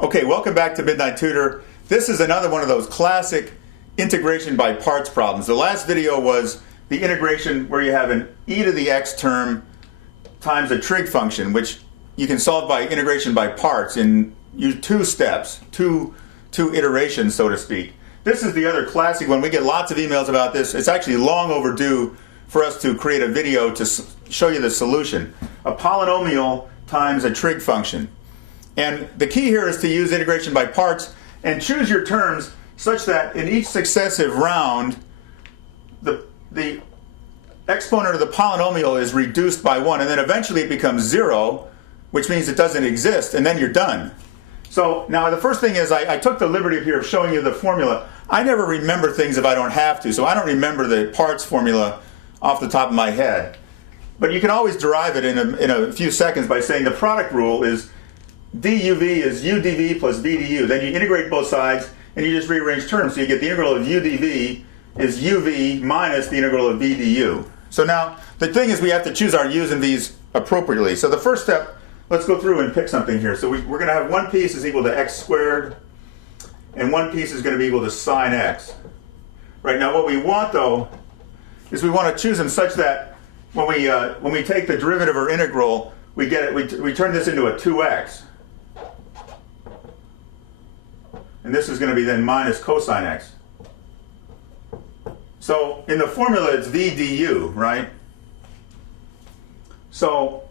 Okay, welcome back to Midnight Tutor. This is another one of those classic integration by parts problems. The last video was the integration where you have an e to the x term times a trig function, which you can solve by integration by parts in two steps, two iterations, so to speak. This is the other classic one. We get lots of emails about this. It's actually long overdue for us to create a video to show you the solution. A polynomial times a trig function. And the key here is to use integration by parts and choose your terms such that in each successive round, the exponent of the polynomial is reduced by 1, and then eventually it becomes 0, which means it doesn't exist, and then you're done. So now the first thing is I took the liberty here of showing you the formula. I never remember things if I don't have to, so I don't remember the parts formula off the top of my head. But you can always derive it in a few seconds by saying the product rule is duv is u dv plus v du. Then you integrate both sides and you just rearrange terms. So you get the integral of u dv is uv minus the integral of v du. So now the thing is we have to choose our u's and v's appropriately. So the first step, let's go through and pick something here. So we're going to have one piece is equal to x squared and one piece is going to be equal to sine x. Right, now what we want though is we want to choose them such that when we take the derivative or integral, we turn this into a 2x. And this is going to be then minus cosine x. So in the formula it's v du, right? So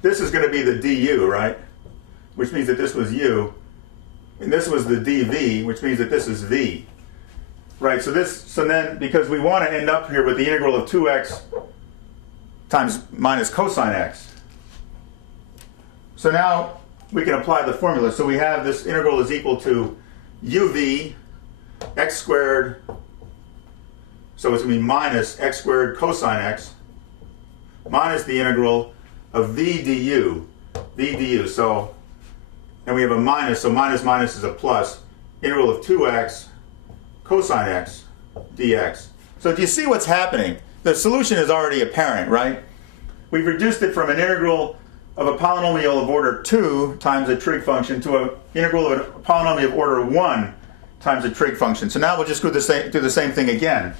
this is going to be the du, right? Which means that this was u. And this was the dv, which means that this is v. Right, so then because we want to end up here with the integral of 2x times minus cosine x. So now we can apply the formula. So we have this integral is equal to uv x squared, so it's going to be minus x squared cosine x minus the integral of v du. So, and we have a minus, so minus minus is a plus, integral of 2x cosine x dx. So do you see what's happening? The solution is already apparent, right? We've reduced it from an integral of a polynomial of order 2 times a trig function to an integral of a polynomial of order 1 times a trig function. So now we'll just do the same thing again.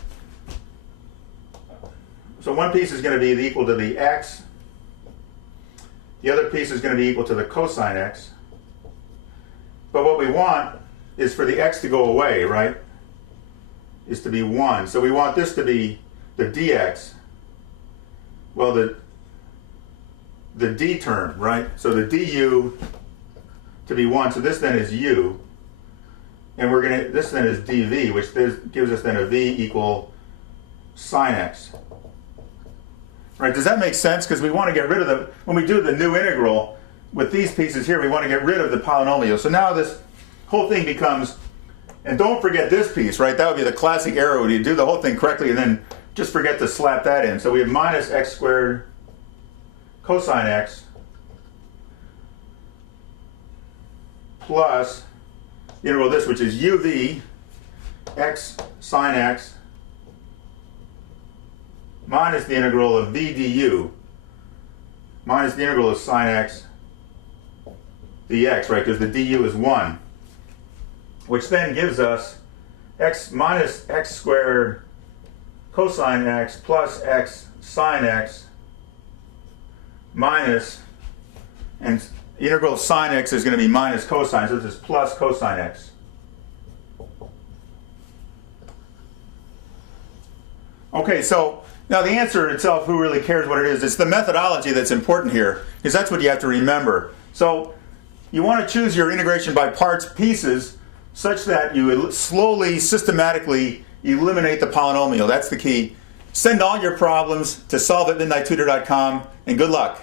So one piece is going to be equal to the x. The other piece is going to be equal to the cosine x. But what we want is for the x to go away, right? Is to be 1. So we want this to be the dx. Well, the d term, right? So the du to be 1. So this then is u. And this then is dv, which gives us then a v equal sine x. Right, does that make sense? Because we want to get rid of when we do the new integral, with these pieces here, we want to get rid of the polynomial. So now this whole thing becomes, and don't forget this piece, right? That would be the classic error when you do the whole thing correctly and then just forget to slap that in. So we have minus x squared cosine x plus the integral of this, which is uv x sine x minus the integral of v du minus the integral of sine x dx, right? Because the du is 1. Which then gives us x minus x squared cosine x plus x sine x minus, and the integral of sine x is going to be minus cosine, so this is plus cosine x. Okay, so now the answer itself, who really cares what it is? It's the methodology that's important here, because that's what you have to remember. So you want to choose your integration by parts pieces such that you slowly, systematically eliminate the polynomial. That's the key. Send all your problems to solve@midnighttutor.com, and good luck.